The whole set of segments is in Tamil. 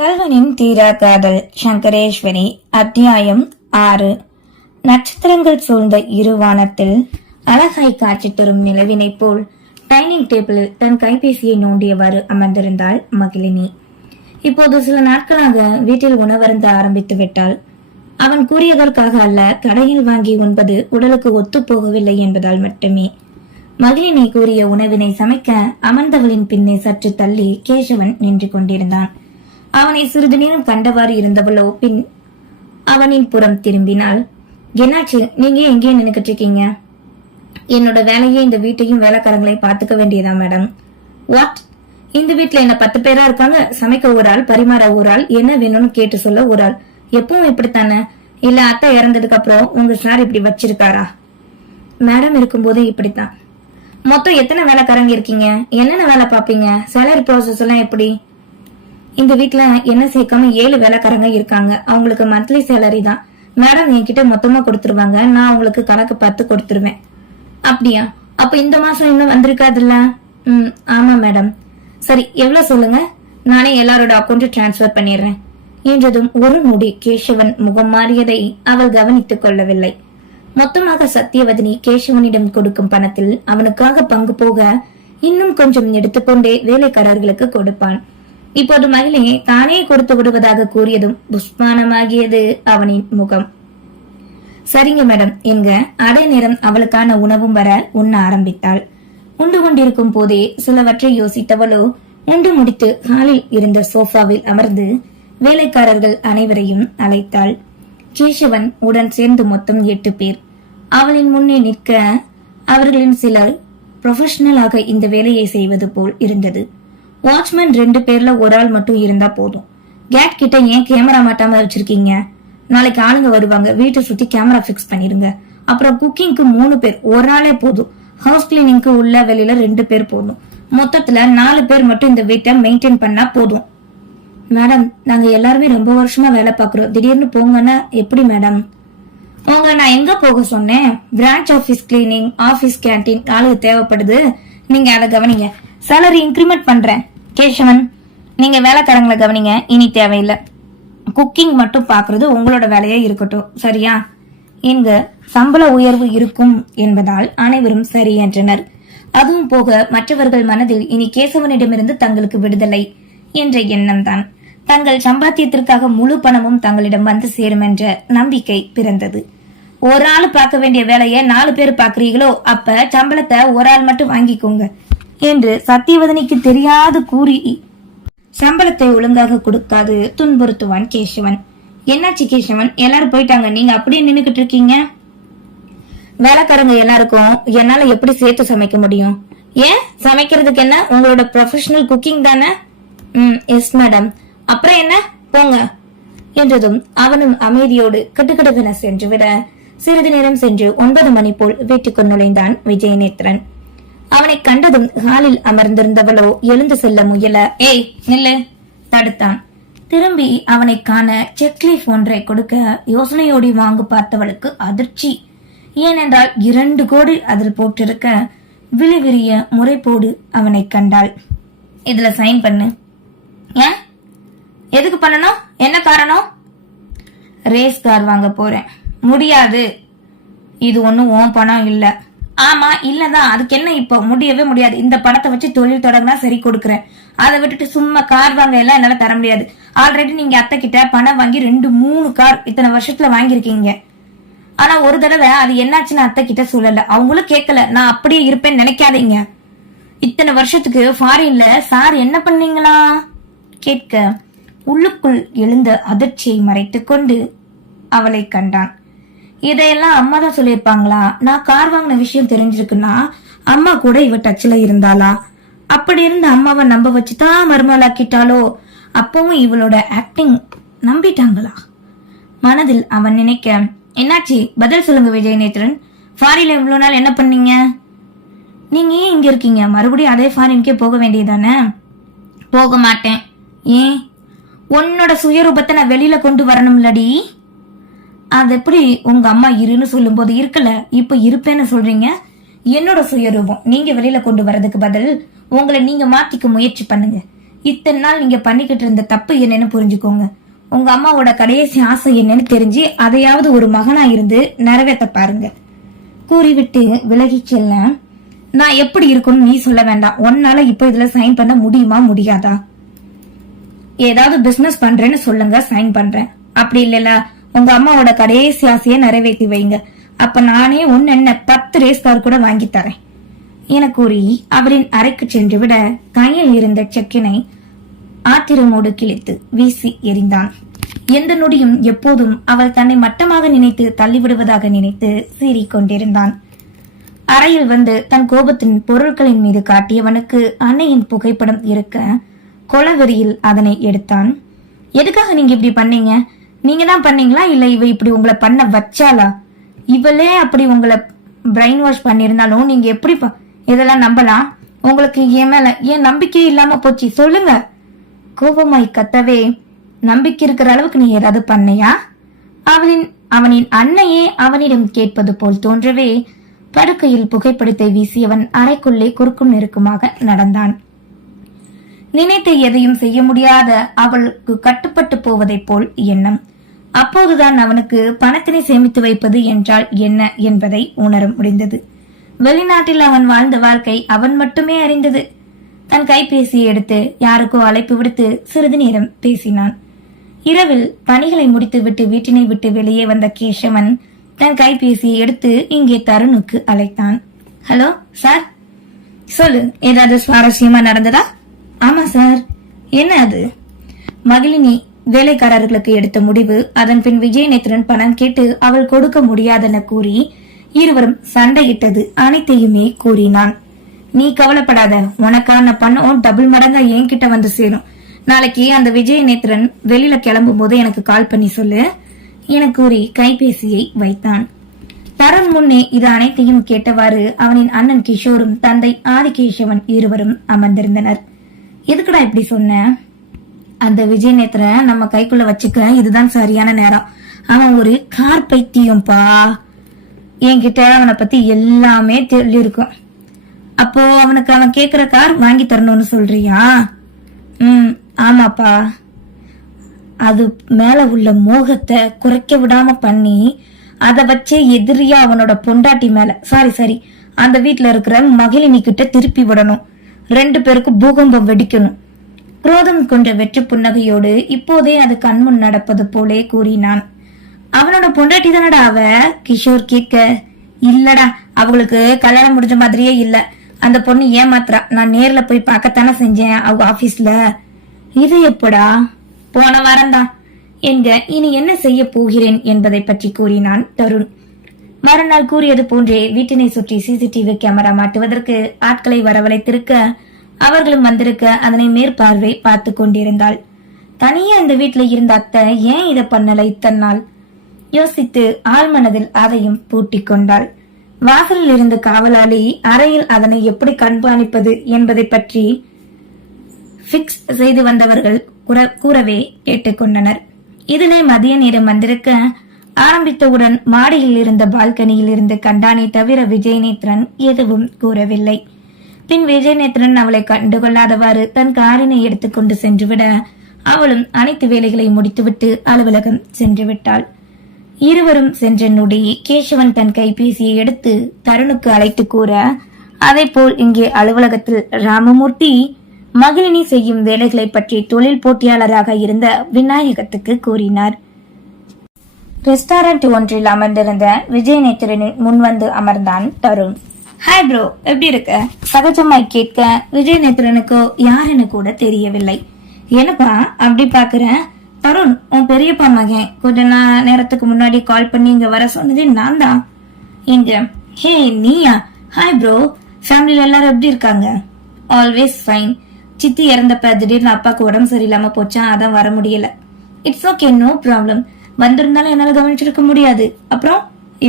கல்வனின் தீரா காதல் சங்கரேஸ்வரி அத்தியாயம் ஆறு. நட்சத்திரங்கள் சூழ்ந்த இருவானத்தில் அழகாய் காட்சி தரும் நிலவினைப் போல் டைனிங் டேபிளில் தன் கைபேசியை நோண்டியவாறு அமர்ந்திருந்தாள் மகிழினி. இப்போது சில நாட்களாக வீட்டில் உணவருந்த ஆரம்பித்து விட்டாள். அவன் கூறியதற்காக அல்ல கடையில் வாங்கி உண்பது உடலுக்கு ஒத்துப்போகவில்லை என்பதால் மட்டுமே. மகிழினி கூறிய உணவினை சமைக்க அமர்ந்தவளின் பின்னே சற்று தள்ளி கேசவன் நின்று கொண்டிருந்தான். அவனை சிறிது நேரம் கண்டவாறு இருந்தவளோ பின் அவனின் புறம் திரும்பினாள். என்னாச்சு? நீங்க எங்கே நினைக்கிட்டு இருக்கீங்க என்னோட வேலையே இந்த வீட்டையும் வேலைக்காரங்களையும் பாத்துக்க வேண்டியதா மேடம். வாட் இந்த வீட்டுல என்ன பத்து பேரா இருக்காங்க சமைக்க ஒரு ஆள் பரிமாற ஒரு ஆள் என்ன வேணும்னு கேட்டு சொல்ல ஒரு ஆள். எப்பவும் இப்படித்தானே? இல்ல அத்தை இறந்ததுக்கு அப்புறம் உங்க சார் இப்படி வச்சிருக்காரா? மேடம் இருக்கும்போது இப்படித்தான். மொத்தம் எத்தனை வேலைக்காரங்க இருக்கீங்க? என்னென்ன வேலை பாப்பீங்க சேலரி ப்ராசஸ் எல்லாம் எப்படி? இந்த வீட்ல என்ன சேர்க்காம ஏழு வேலைக்காரங்க இருக்காங்க. அவங்களுக்கு மந்த்லி சேலரி தான். மேடம் என்கிட்ட மொத்தமா கொடுத்துருவாங்க. நான் அவங்களுக்கு கணக்கு பார்த்து கொடுத்துருவேன். அப்படியா? அப்ப இந்த மாசம் இன்னும் வந்திருக்காதுல்ல? ம் ஆமா மேடம் சரி எவ்வளவு சொல்லுங்க? நானே எல்லாரோட அக்கௌண்ட் டிரான்ஸ்பர் பண்ணிடுறேன். என்றதும் ஒரு நொடி கேசவன் முகம் மாறியதை அவள் கவனித்துக் கொள்ளவில்லை. மொத்தமாக சத்தியவதினி கேசவனிடம் கொடுக்கும் பணத்தில் அவனுக்காக பங்கு போக இன்னும் கொஞ்சம் எடுத்துக்கொண்டே வேலைக்காரர்களுக்கு கொடுப்பான். இப்போது மகிழை தானே கொடுத்து விடுவதாக கூறியதும் புஷ்பானமாகியது அவனின் முகம். சரிங்க மேடம் என்க. அடை நேரம் அவளுக்கான உணவும் வர உண்ண ஆரம்பித்தாள். உண்டு கொண்டிருக்கும் போதே சிலவற்றை யோசித்தவளோ உண்டு முடித்து ஹாலில் இருந்த சோஃபாவில் அமர்ந்து வேலைக்காரர்கள் அனைவரையும் அழைத்தாள். கேசவன் உடன் சேர்ந்து மொத்தம் எட்டு பேர். அவளின் முன்னே நிற்க அவர்களின் சிலர் ப்ரொஃபஷனலாக இந்த வேலையை செய்வது போல் இருந்தது. வாட்ச்மேன் ரெண்டு பேர்ல ஒரு ஆள் மட்டும் இருந்தா போதும். கேட் கிட்ட ஏன் கேமரா மாட்டாம வச்சிருக்கீங்க? நாளைக்கு ஆளுங்க வருவாங்க வீட்டை சுத்தி கேமரா ஃபிக்ஸ் பண்ணிருங்க அப்புறம் குக்கிங்க்கு மூணு பேர் ஒரு ஆளே போதும். ஹவுஸ் கிளீனிங்க்கு உள்ள வெளியில ரெண்டு பேர் போதும். மொத்தத்துல நாலு பேர் மட்டும் இந்த வீட்டை மெயின்டைன் பண்ணா போதும். மேடம் நாங்க எல்லாருமே ரொம்ப வருஷமா வேலை பாக்குறோம் திடீர்னு போங்கன்னா எப்படி மேடம் உங்களை நான் எங்க போக சொன்னேன்? Branch office cleaning office canteen ஆளுக்கு தேவைப்படுது. நீங்க அதை கவனிங்க. சேலரி இன்க்ரிமெண்ட் பண்றேன். கேசவன் நீங்க வேலைக்காரங்களை கவனிங்க. இனி தேவையில்லை. குக்கிங் மட்டும் பாக்குறது உங்களோட வேலையா இருக்கட்டும். சரியா? இங்கு சம்பள உயர்வு இருக்கும் என்பதால் அனைவரும் சரி என்றனர். அதுவும் போக மற்றவர்கள் மனதில் இனி கேசவனிடமிருந்து தங்களுக்கு விடுதலை என்ற எண்ணம்தான். தங்கள் சம்பாத்தியத்திற்காக முழு பணமும் தங்களிடம் வந்து சேரும் என்ற நம்பிக்கை பிறந்தது. ஒரு ஆள் பார்க்க வேண்டிய வேலையை நாலு பேர் பாக்குறீங்களோ அப்ப சம்பளத்தை ஒரு ஆள் மட்டும் வாங்கிக்கோங்க. என்று சத்தியவதனிக்கு தெரியாது கூறி சம்பளத்தை ஒழுங்காக கொடுக்காது துன்புறுத்துவான் கேசவன். என்னாச்சு கேசவன்? எல்லாரும் போயிட்டாங்க. நீங்க அப்படியே நின்னுகிட்டு இருக்கீங்க? வேலைக்காரங்க எல்லாருக்கும் என்னால எப்படி சேர்த்து சமைக்க முடியும்? ஏன்? சமைக்கிறதுக்கு என்ன? உங்களோட ப்ரொஃபஷனல் குக்கிங் தானே? ம் எஸ் மேடம் அப்புறம் என்ன? போங்க. என்றதும் அவனும் அமைதியோடு கட்டுக்கடுவென சென்று விட சிறிது நேரம் சென்று ஒன்பது மணி போல் வீட்டுக்குள் நுழைந்தான் விஜயநேத்திரன். அவனை கண்டதும் ஹாலில் அமர்ந்திருந்தவளோ எழுந்து செல்ல முயல. ஏய் நில்லு தடுத்தான். திரும்பி அவனை காண செக்லீஃப் ஒன்றை கொடுக்க யோசனையோடி வாங்க பார்த்தவளுக்கு அதிர்ச்சி. ஏனென்றால் இரண்டு கோடி அதில் போட்டிருக்க விழிவிரிய முறைப்போடு அவனை கண்டாள். இதுல சைன் பண்ணு. ஏன் எதுக்கு பண்ணணும்? என்ன காரணம்? ரேஸ் கார் வாங்க போறேன். முடியாது. இது ஒன்றும் ஓம் பணம் இல்லை. ஆமா இல்லதான். அதுக்கு என்ன இப்போ? முடியவே முடியாது. இந்த படத்தை வச்சு தொழில் தொடங்கினா சரி கொடுக்குறேன். அதை விட்டுட்டு சும்மா கார் வாங்க எல்லாம் என்னால தர முடியாது. ஆல்ரெடி நீங்க அத்தை கிட்ட பணம் வாங்கி ரெண்டு மூணு கார் இத்தனை வருஷத்துல வாங்கியிருக்கீங்க. ஆனா ஒரு தடவை அது என்னாச்சுன்னு அத்தை கிட்ட சொல்லல. அவங்களும் கேட்கல. நான் அப்படியே இருப்பேன்னு நினைக்காதீங்க. இத்தனை வருஷத்துக்கு ஃபாரின்ல சார் என்ன பண்ணீங்களா? கேட்க உள்ளுக்குள் எழுந்த அதிர்ச்சியை மறைத்து கொண்டு அவளை கண்டான். இதையெல்லாம் அம்மா தான் சொல்லியிருப்பாங்களா? நான் கார் வாங்கின விஷயம் தெரிஞ்சிருக்குன்னா அம்மா கூட இவ டச்ல இருந்தாளா? அப்படி இருந்த அம்மாவை நம்ப வச்சு தான் மருமலாக்கிட்டாலோ அப்பவும் இவளோட ஆக்டிங் நம்பிட்டாங்களா? மனதில் அவன் நினைக்க என்னாச்சு? பதில் சொல்லுங்க விஜய் நேத்ரன் ஃபாரில இவ்வளவு நாள் என்ன பண்ணீங்க? நீங்க ஏன் இங்க இருக்கீங்க? மறுபடியும் அதே ஃபாரினுக்கே போக வேண்டியதானே போக மாட்டேன். ஏன்? உன்னோட சுயரூபத்தை நான் வெளியில கொண்டு வரணும்லடி. அது எப்படி உங்க அம்மா இருன்னு சொல்லும்போது இருக்கல? இப்ப இருப்பேன்னு சொல்றீங்க? என்னோட சுயரூபம். நீங்க வெளியில கொண்டு வர்றதுக்கு பதில் உங்களை நீங்க மாத்திக்க முயற்சி பண்ணுங்க. இத்தனை நாள் நீங்க பண்ணிக்கிட்டு இருந்த தப்பு என்னன்னு புரிஞ்சுக்கோங்க. உங்க அம்மாவோட கடைசி ஆசை என்னன்னு தெரிஞ்சு அதையாவது ஒரு மகனா இருந்து நிறைவேற்ற பாருங்க. கூறிவிட்டு விலகி செல்ல நான் எப்படி இருக்கும்னு நீ சொல்ல வேண்டாம். உன்னால இப்ப இதுல சைன் பண்ண முடியுமா முடியாதா? ஏதாவது பிசினஸ் பண்றேன்னு சொல்லுங்க சைன் பண்றேன். அப்படி இல்லைல்ல. உங்க அம்மாவோட கடைசி ஆசையை நிறைவேற்றி வைங்க. அப்ப நானே ஒன்னு என்ன பத்து ரேஸ் கார் கூட வாங்கி தரேன். என கூறி அவரின் அறைக்கு சென்று விட கையில் இருந்த செக்கினை ஆத்திரமோடு கிழித்து வீசி எறிந்தான். எந்த நொடியும் எப்போதும் அவள் தன்னை மட்டமாக நினைத்து தள்ளிவிடுவதாக நினைத்து சீறிக் கொண்டிருந்தான் அறையில் வந்து தன் கோபத்தின் பொருட்களின் மீது காட்டியவனுக்கு அன்னையின் புகைப்படம் இருக்க கொலவெறியில் அதனை எடுத்தான். எதுக்காக நீங்க இப்படி பண்ணீங்க? நீங்க தான் பண்ணீங்களா? இல்ல இவ இப்படி உங்களை பண்ண வச்சாளா? இவளே அப்படி உங்களை பிரெயின் வாஷ் பண்ணியிருந்தாலும் நீங்க எப்படி இதெல்லாம் நம்பலாம் உங்களுக்கு என் மேல ஏன் நம்பிக்கை இல்லாம போச்சு. சொல்லுங்க. கோபமாய் கத்தவே நம்பிக்கை இருக்கிற அளவுக்கு நீ ஏதாவது பண்ணையா? அவனின் அவனின் அன்னையே அவனிடம் கேட்பது போல் தோன்றவே படுக்கையில் புகைப்படத்தை வீசியவன் அறைக்குள்ளே குறுக்கும் நெருக்குமாக நடந்தான். நினைத்த எதையும் செய்ய முடியாத அவளுக்கு கட்டுப்பட்டு போவதைப் போல் எண்ணம். அப்போதுதான் அவனுக்கு பணத்தினை சேமித்து வைப்பது என்றால் என்ன என்பதை உணர முடிந்தது. வெளிநாட்டில் அவன் வாழ்ந்த வாழ்க்கை அவன் மட்டுமே அறிந்தது. தன் கைபேசியை எடுத்து யாருக்கோ அழைப்பு விடுத்து சிறிது நேரம் பேசினான். இரவில் பணிகளை முடித்துவிட்டு வீட்டினை விட்டு வெளியே வந்த கேசவன் தன் கைபேசியை எடுத்து இங்கே தருணுக்கு அழைத்தான். Hello sir? சொல்லு ஏதாவது சுவாரஸ்யமா நடந்ததா? ஆமா சார். என்ன அது? மகிழினி வேலைக்காரர்களுக்கு எடுத்த முடிவு அதன் பின் விஜயநேத்திரன் பணம் கேட்டு அவள் கொடுக்க முடியாதென கூறி இருவரும் சண்டையிட்டது அனைத்தையுமே கூறினான். நீ கவலைப்படாத உனக்கான பணம் டபுள் மடங்கா என்கிட்ட வந்து சேரும். நாளைக்கு அந்த விஜயநேத்திரன் வெளியில கிளம்பும் போது எனக்கு கால் பண்ணி சொல்லு என கூறி கைபேசியை வைத்தான். தருண் முன்னே இது அனைத்தையும் கேட்டவாறு அவனின் அண்ணன் கிஷோரும் தந்தை ஆதிகேசவன் இருவரும் அமர்ந்திருந்தனர். எதுக்குடா இப்படி சொன்ன? அந்த விஜய் நேத்திர நம்ம கைக்குள்ள வச்சுக்க இதுதான் சரியான நேரம். அவன் ஒரு கார் பைத்தியம்பா என்கிட்ட அவனை பத்தி எல்லாமே தெரிஞ்சிருக்கும் அப்போ அவனுக்கு அவன் கேக்குற கார் வாங்கி தரணும்னு சொல்றியா? ம் ஆமாப்பா. அது மேல உள்ள மோகத்தை குறைக்க விடாம பண்ணி அதை வச்சே எதிரியா அவனோட பொண்டாட்டி மேல சாரி சாரி அந்த வீட்டுல இருக்கிற மகிழினி கிட்ட திருப்பி விடணும். ரெண்டு பேருக்கும் பூகம்பம் வெடிக்கணும். குரோதம் கொண்ட வெற்று புன்னகையோடு இப்போதே அது கண்முன் நடப்பது போலே கூறினான். அவனோட பொண்டாட்டி தானடா அவ? கிஷோர் கேட்க இல்லடா அவங்களுக்கு கல்யாணம் முடிஞ்ச மாதிரியே இல்ல. அந்த பொண்ணு ஏமாத்துறா. நான் நேர்ல போய் பார்க்கத்தானே செஞ்சேன் அவங்க ஆபீஸ்ல இது எப்படா? போன வாரம்தான். என்க இனி என்ன செய்ய போகிறேன் என்பதை பற்றி கூறினான் தருண். மறுநாள் கூறியது போன்றே வீட்டினை சுற்றி சிசிடிவி கேமரா மாட்டுவதற்கு ஆட்களை வரவழைத்திருக்க அவர்களும் வந்திருக்க அதனை மேற்பார்வை பார்த்து கொண்டிருந்தாள். தனியே அந்த வீட்ல இருந்த அத்தை ஏன் இதை பண்ணல இத்தனை நாள்? யோசித்து ஆழ்மனதில் அதையும் பூட்டிக் கொண்டாள். வாசலில் இருந்த காவலாளி அறையில் அதனை எப்படி கண்காணிப்பது என்பதை பற்றி பிக்ஸ் செய்து வந்தவர்கள் கூற- கூறவே கேட்டுக்கொண்டனர் இதிலே மதிய நேரம் வந்திருக்க ஆரம்பித்தவுடன் மாடியில் இருந்த பால்கனியில் இருந்து கண்டானே தவிர விஜயநேத்ரன் எதுவும் கூறவில்லை. பின் விஜயநேத்ரன் அவளை கண்டுகொள்ளாதவாறு தன் காரினை எடுத்துக்கொண்டு சென்றுவிட அவளும் அனைத்து வேலைகளை முடித்துவிட்டு அலுவலகம் சென்று விட்டாள் இருவரும் சென்ற நொடி கேசவன் தன் கைபேசியை எடுத்து தருணுக்கு அழைத்து கூற அதேபோல் இங்கே அலுவலகத்தில் ராமமூர்த்தி மகிழினி செய்யும் வேலைகளை பற்றி தொழில் போட்டியாளராக இருந்த விநாயகத்துக்கு கூறினார். ரெஸ்டாரண்ட் ஒன்றில் அமர்ந்திருந்த விஜயநேத்திரனின் முன்வந்து அமர்ந்தான் தருண் ஹாய் ப்ரோ எப்படி இருக்க? சகஜமாய் கேட்க விஜய் விஜயநேத்திரனுக்கோ யாருன்னு கூட தெரியவில்லை. என்னப்பா அப்படி பாக்குறேன் தருண் உன் பெரியப்பா மகன் கொஞ்ச நாள் நேரத்துக்கு முன்னாடி கால் பண்ணி இங்க வர சொன்னதே நான் தான் எங்க ஹே நீயா? ஹாய் ப்ரோ ஃபேமிலியில எல்லாரும் எப்படி இருக்காங்க? ஆல்வேஸ் ஃபைன் சித்தி இறந்தப்ப திடீர்னு அப்பாவுக்கு உடம்பு சரியில்லாம போச்சா? அதான் வர முடியல. இட்ஸ் ஓகே நோ ப்ராப்ளம் வந்திருந்தாலும் என்னால கவனிச்சிருக்க முடியாது. அப்புறம்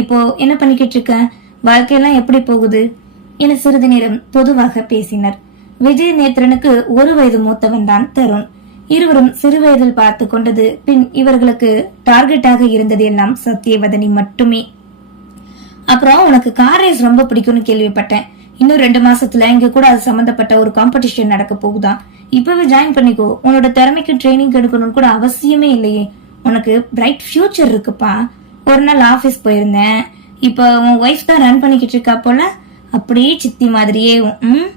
இப்போ என்ன பண்ணிக்கிட்டு இருக்க? வாழ்க்கையெல்லாம் எப்படி போகுது? என சிறிது நேரம் பொதுவாக பேசினர். விஜய் நேத்திரனுக்கு ஒரு வயது மூத்தவன் தான் தருண். இருவரும் சிறு வயதில் பார்த்து கொண்டது பின் இவர்களுக்கு டார்கெட்டாக இருந்தது எல்லாம் சத்தியவதனி மட்டுமே. அப்புறம் உனக்கு கார் ரேஸ் ரொம்ப பிடிக்கும்னு கேள்விப்பட்டேன். இன்னும் ரெண்டு மாசத்துல இங்க கூட அது சம்பந்தப்பட்ட ஒரு காம்படிஷன் நடக்க போகுதான் இப்பவே ஜாயின் பண்ணிக்கோ. உன்னோட திறமைக்கு ட்ரைனிங் எடுக்கணும்னு கூட அவசியமே இல்லையே. உனக்கு பிரைட் ஃபியூச்சர் இருக்குப்பா. ஒரு நாள் ஆபீஸ் போயிருந்தேன். இப்போ உன் ஒய்ஃப் தான் ரன் பண்ணிக்கிட்டு இருக்கா போல? அப்படியே சித்தி மாதிரியே ம்?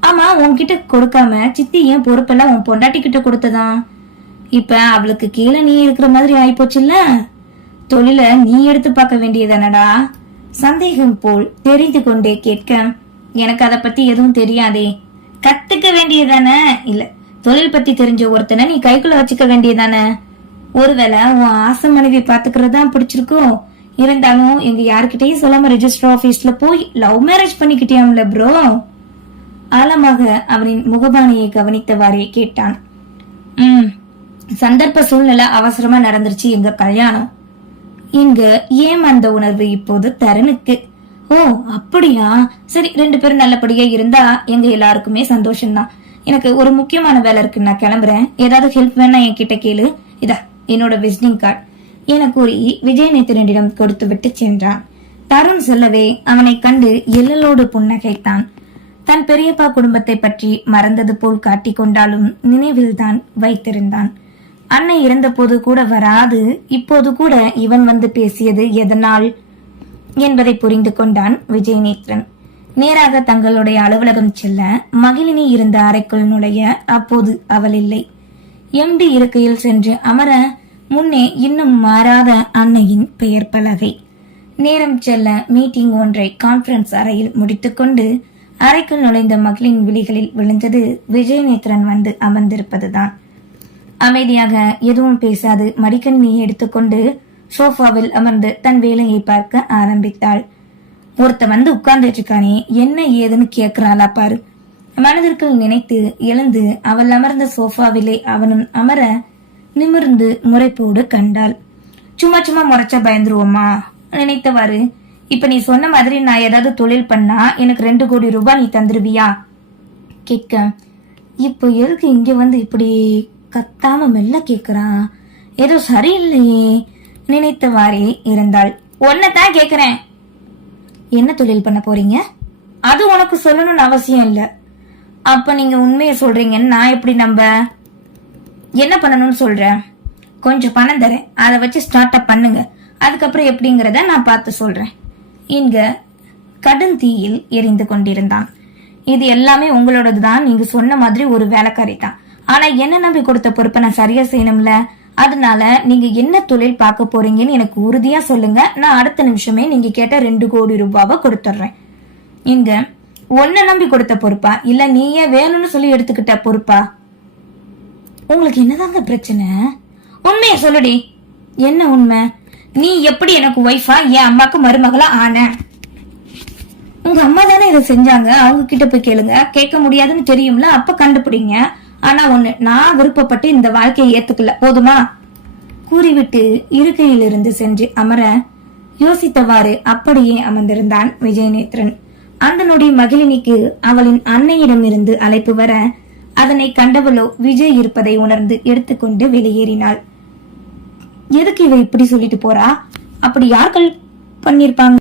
ஆமா உன்கிட்ட கொடுக்காம சித்தி ஏன் பொறுப்பெல்லாம் உன் பொண்டாட்டி கிட்ட கொடுத்ததான்? இப்ப அவளுக்கு கீழே நீ இருக்கிற மாதிரி ஆயிப்போச்சுல்ல? தொழில நீ எடுத்து பார்க்க வேண்டியதானடா? சந்தேகம் போல் தெரிந்து கொண்டே கேட்க எனக்கு அதை பத்தி எதுவும் தெரியாதே. கத்துக்க வேண்டியதானே? இல்ல தொழில் பத்தி தெரிஞ்ச ஒருத்தனை நீ கைக்குள்ள வச்சுக்க வேண்டியதானே? ஒருவேளை உன் ஆசை மனைவி பாத்துக்கிறதா தான் பிடிச்சிருக்கோ? இருந்தாலும் எங்க யாருக்கிட்டையும் சொல்லாம ரெஜிஸ்டர் ஆபீஸ்ல போய் லவ் மேரேஜ் பண்ணிக்கிட்டியாம்ல ப்ரோ ஆழமாக அவனின் முகபாணியை கவனித்தவாறே கேட்டான். ம் சந்தர்ப்ப சூழ்நிலை அவசரமா நடந்துருச்சு எங்க கல்யாணம். இங்க ஏமாந்த உணர்வு இப்போது தரனுக்கு ஓ அப்படியா? சரி ரெண்டு பேரும் நல்லபடியா இருந்தா எங்க எல்லாருக்குமே சந்தோஷம்தான். எனக்கு ஒரு முக்கியமான வேலை இருக்கு நான் கிளம்புறேன். ஏதாவது ஹெல்ப் வேணா என்கிட்ட கேளு. இதா என்னோட விசிட்டிங் கார்டு என கூறி விஜயநேத்திரனிடம் கொடுத்து விட்டு சென்றான். தருண் செல்லவே அவனை கண்டு எல்லலோடு புன்னகைத்தான். தன் பெரியப்பா குடும்பத்தை பற்றி மறந்தது போல் காட்டிக் கொண்டாலும் நினைவில்தான் வைத்திருந்தான். அன்னை இறந்தபோது கூட வராது இப்போது கூட இவன் வந்து பேசியது எதனால் என்பதை புரிந்து கொண்டான் விஜயநேத்ரன் நேராக தங்களுடைய அலுவலகம் செல்ல மகிழினி இருந்த அறைக்குள் நுழைய அப்போது அவள் இல்லை. எம்டி இருக்கையில் சென்று அமர முன்னே இன்னும் மாறாத அன்னையின் பெயர் பலகை. நேரம் செல்ல மீட்டிங் ஒன்றை கான்ஃபரன்ஸ் அறையில் முடித்துக்கொண்டு அறைக்குள் நுழைந்த மகளின் விழிகளில் விழுந்தது விஜயநேத்ரன் வந்து அமர்ந்திருப்பதுதான். அமைதியாக எதுவும் பேசாது மடிக்கணினியை எடுத்துக்கொண்டு சோஃபாவில் அமர்ந்து தன் வேலையை பார்க்க ஆரம்பித்தாள். ஒருத்த வந்து உட்கார்ந்துட்டு இருக்கானே என்ன ஏதுன்னு கேட்கிறாளா பாரு. மனதிற்குள் நினைத்து எழுந்து அவள் அமர்ந்த சோஃபாவிலே அவனும் அமர நிமிர்ந்து முறைப்போடு கண்டாள். சும்மா சும்மா முறைச்சா பயந்துருவோமா? நினைத்தவாறு இப்ப நீ சொன்ன மாதிரி நான் ஏதாவது தொழில் பண்ணா எனக்கு ரெண்டு கோடி ரூபாய் நீ தந்துருவியா? கேட்க இப்போ எதுக்கு இங்க வந்து இப்படி கத்தாம மெல்ல கேக்குறான்? ஏதோ சரியில்லையே. நினைத்தவாறே இருந்தாள். தான் கேக்குறேன். என்ன தொழில் பண்ண போறீங்க? அது உனக்கு சொல்லணும்னு அவசியம் இல்ல. அப்ப நீங்க உண்மையை சொல்றீங்கன்னு நான் எப்படி நம்ப? என்ன பண்ணணும்னு சொல்கிறேன் கொஞ்சம் பணம் தரேன். அதை வச்சு ஸ்டார்ட் அப் பண்ணுங்க. அதுக்கப்புறம் எப்படிங்கிறத நான் பார்த்து சொல்றேன். இங்க கடும் தீயில் எரிந்து கொண்டிருந்தான். இது எல்லாமே உங்களோடது தான் நீங்க சொன்ன மாதிரி ஒரு வேலைக்காரி தான். ஆனா என்ன நம்பி கொடுத்த பொறுப்பை நான் சரியா செய்யணும்ல? அதனால நீங்க என்ன தொழில் பார்க்க போறீங்கன்னு எனக்கு உறுதியா சொல்லுங்க. நான் அடுத்த நிமிஷமே நீங்க கேட்ட ரெண்டு கோடி ரூபாவை கொடுத்துட்றேன். இங்க ஒன்ன நம்பி கொடுத்த பொறுப்பா? இல்ல நீயே வேணும்னு சொல்லி எடுத்துக்கிட்ட பொறுப்பா? உங்களுக்கு என்னதாங்க பிரச்சனை? உண்மையை சொல்லுடி. என்ன உண்மை? நீ எப்படி எனக்கு ஒய்ஃபா என் அம்மாக்கு மருமகளா ஆன? உங்க அம்மா தானே இதை செஞ்சாங்க? அவங்க கிட்ட போய் கேளுங்க. கேட்க முடியாதுன்னு தெரியும்ல? அப்ப கண்டுபிடிங்க. ஆனா ஒண்ணு நான் விருப்பப்பட்டு இந்த வாழ்க்கையை ஏத்துக்கல. போதுமா? கூறிவிட்டு இருக்கையில் இருந்து சென்று அமர யோசித்தவாறு அப்படியே அமர்ந்திருந்தான் விஜயநேத்ரன் அந்த நொடி மகிழினிக்கு அவளின் அன்னையிடமிருந்து அழைப்பு வர அதனை கண்டவளோ விஜய் இருப்பதை உணர்ந்து எடுத்துக்கொண்டு வெளியேறினாள். எதுக்கு இவ இப்படி சொல்லிட்டு போறா? அப்படி யார்கள் பண்ணிருப்பாங்க?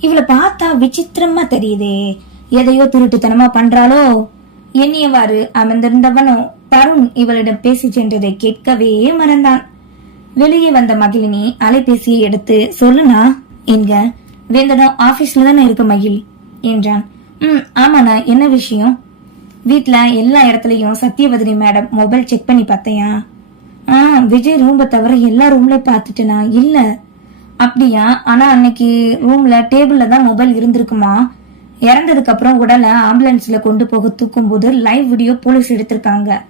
இவளை பார்த்தா விசித்திரமா தெரியுதே. எதையோ திருட்டுத்தனமா பண்றாளோ. எண்ணியவாறு அமர்ந்திருந்தவனோ? தருண் இவளிடம் பேசி சென்றதை கேட்கவே மறந்தான். வெளியே வந்த மகிழினி அலைபேசியை எடுத்து சொல்லுனா என்க வேந்தனம் ஆபீஸ்ல தானே இருக்க மகிழ் என்றான். ம் ஆமாண்ணா. என்ன விஷயம்? வீட்ல எல்லா இடத்துலயும் சத்தியவதினி மேடம் மொபைல் செக் பண்ணி பார்த்தையா? ஆ விஜய் ரூம்ப தவிர எல்லா ரூம்லயும் பார்த்துட்டேனா? இல்ல. அப்படியா? ஆனா அன்னைக்கு ரூம்ல டேபிள்ல தான் மொபைல் இருந்திருக்குமா? இறந்ததுக்கு அப்புறம் உடலை ஆம்புலன்ஸ்ல கொண்டு போக தூக்கும் போது லைவ் வீடியோ போலீஸ் எடுத்திருக்காங்க.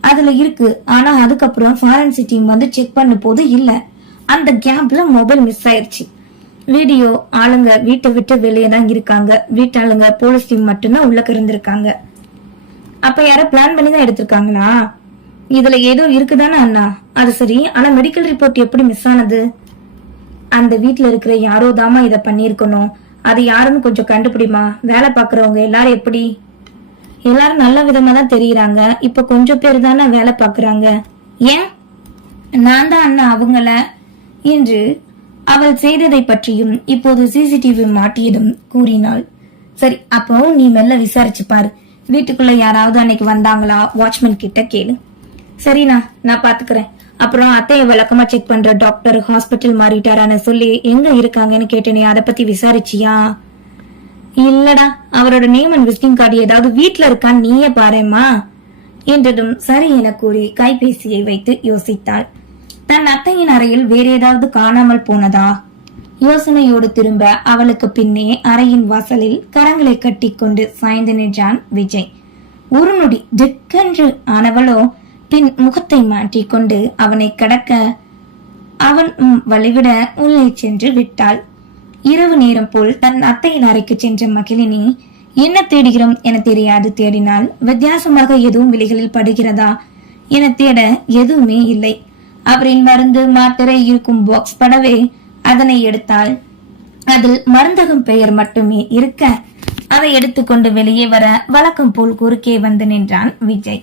அதுல இருக்கு. ஆனா அதுக்கப்புறம் ஃபாரன்சிக் டீம் வந்து செக் பண்ண போது இல்ல. அந்த கேப்ல மொபைல் மிஸ் ஆயிருச்சு. வீடியோ ஆளுங்க வீட்டை விட்டு வெளியே தான் இருக்காங்க. வீட்டாளுங்க போலீஸ் டீம் மட்டும்தான் உள்ள இருந்திருக்காங்க அப்ப யாரோ பிளான் பண்ணி தான் எடுத்திருக்காங்களா? இதுல ஏதோ இருக்குதானே அண்ணா? அது சரி ஆனா மெடிக்கல் ரிப்போர்ட் எப்படி மிஸ் ஆனது? அந்த வீட்ல இருக்கிற யாரோ தாமா இத பண்ணிருக்கணும் அது யாருன்னு கொஞ்சம் கண்டுபிடிமா? வேலை பாக்குறவங்க எல்லாரும் எப்படி? எல்லாரும் நல்ல விதமா தான் தெரியுறாங்க. இப்ப கொஞ்சம் பேர் தானே வேலை பாக்குறாங்க ஏன்? நான் தான் அண்ணா அவங்கள. என்று அவள் செய்ததை பற்றியும் இப்போது சிசிடிவி மாட்டியதும் கூறினாள். சரி அப்போ நீ மெல்ல விசாரிச்சு பாரு. வீட்டுக்குள்ள யாராவது அன்னைக்கு வந்தாங்களா? வாட்ச்மேன் கிட்ட கேளு. சரிண்ணா நான் பாத்துக்கிறேன். அப்புறம் அத்தைய விளக்கமா செக் பண்ற டாக்டர் ஹாஸ்பிட்டல் மாறிட்டாரான்னு சொல்லி எங்க இருக்காங்கன்னு கேட்டேனே அதை பத்தி விசாரிச்சியா? இல்லடா அவரோட நேம் அண்ட் விசிட்டிங் கார்டு ஏதாவது வீட்டுல இருக்கான்னு நீயே பாரேம்மா. என்றதும் சரி என கூறி கைபேசியை வைத்து யோசித்தாள். தன் அத்தையின் அறையில் வேற ஏதாவது காணாமல் போனதா? யோசனையோடு திரும்ப அவளுக்கு பின்னே அறையின் வாசலில் கரங்களை கட்டிக்கொண்டு சாய்ந்து நின்றான் விஜய். ஒரு நொடி திக்கென்று ஆனவளோ பின் முகத்தை மாற்றிக்கொண்டு அவனை கடக்க அவன் வழிவிட உள்ளே சென்று விட்டாள். இரவு நேரம் போல் தன் அத்தையின் அறைக்கு சென்ற மகிழினி என்ன தேடுகிறோம் என தெரியாது தேடினால் வித்தியாசமாக எதுவும் விழிகளில் படுகிறதா? என தேட எதுவுமே இல்லை. அவரின் மருந்து மாத்திரை இருக்கும் பாக்ஸ் படவே அதனை எடுத்தாள். அதில் மருந்தகம் பெயர் மட்டுமே இருக்க அதை எடுத்துக்கொண்டு வெளியே வர வழக்கம் போல் குறுக்கே வந்து நின்றான் விஜய்.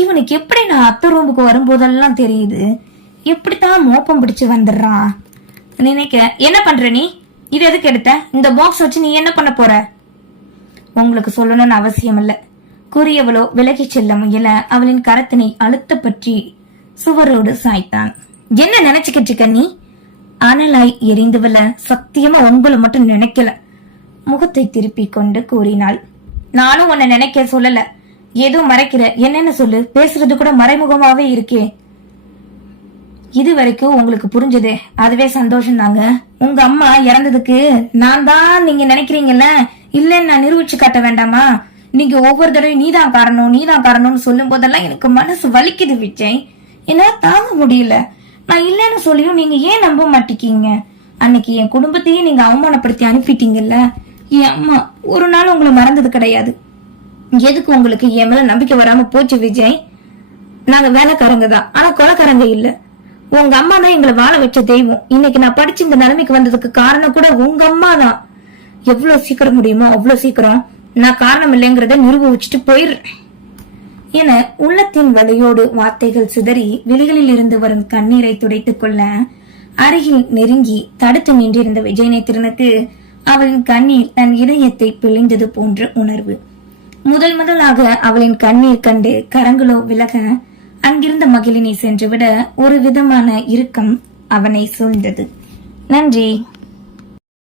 இவனுக்கு எப்படி நான் அத்தை ரூமுக்கு வரும்போதெல்லாம் தெரியுது? எப்படித்தான் மோப்பம் பிடிச்சு வந்துடுறான் நினைக்க என்ன பண்ற நீ? இது எதுக்கு எடுத்த? இந்த பாக்ஸ் வச்சு நீ என்ன பண்ண போற? உங்களுக்கு சொல்லணும்னு அவசியம் இல்ல கூறியவளோ விலகிச் செல்ல முயல அவளின் கரத்தினை அழுத்த பற்றி சுவரோடு சாய்த்தான். என்ன நினைச்சுக்கிட்டு இருக்க நீ? அனலாய் எரிந்துவில சத்தியமா உங்களை மட்டும் நினைக்கல. முகத்தை திருப்பிக் கொண்டு கூறினாள். நானும் உன்னை நினைக்க சொல்லல. ஏதோ மறைக்கிற. என்னன்னு சொல்லு? பேசுறது கூட மறைமுகமாவே இருக்கே. இது வரைக்கும் உங்களுக்கு புரிஞ்சது. அதுவே சந்தோஷம் தாங்க. உங்க அம்மா இறந்ததுக்கு நான் தான் நீங்க நினைக்கிறீங்கல்ல? இல்லன்னு நான் நிரூபிச்சு காட்ட வேண்டாமா? நீங்க ஒவ்வொரு தடவையும் நீதான் காரணம் நீதான் காரணம்னு சொல்லும் போதெல்லாம் எனக்கு மனசு வலிக்குது விஜய். என்னால தாங்க முடியல. நான் இல்லைன்னு சொல்லியும் நீங்க ஏன் நம்ப மாட்டேங்க அன்னைக்கு என் குடும்பத்தையே நீங்க அவமானப்படுத்தி அனுப்பிட்டீங்கல்ல? என் அம்மா ஒரு நாள் உங்களை மறந்தது கிடையாது. எதுக்கு உங்களுக்கு என் மேல நம்பிக்கை வராம போச்சு விஜய்? நாங்க வேலைக்காரங்க தான் ஆனா கொலைக்காரங்க இல்ல. உங்க அம்மா தான் எங்களை வாழ வச்ச தெய்வம். இன்னைக்கு நான் படிச்சு இந்த நிலைமைக்கு வந்ததுக்கு காரணம் கூட உங்க அம்மா தான். எவ்வளவு சீக்கிரம் முடியுமோ அவ்வளவு சீக்கிரம். நான் காரணம் இல்லைங்கிறத நிரூபிச்சுட்டு போயிடுறேன். என உள்ளத்தின் வலியோடு வார்த்தைகள் சிதறி விழிகளில் இருந்து வரும் கண்ணீரை துடைத்துக் கொள்ள அருகில் நெருங்கி தடுத்து நின்றிருந்த விஜயநேத்திரனுக்கு அவளின் கண்ணீர் தன் இதயத்தை பிழிந்தது போன்ற உணர்வு. முதல் முதலாக அவளின் கண்ணீர் கண்டு கரங்களோ விலக அங்கிருந்த மகிழினி சென்றுவிட ஒரு விதமான இறுக்கம் அவனை சூழ்ந்தது. நன்றி.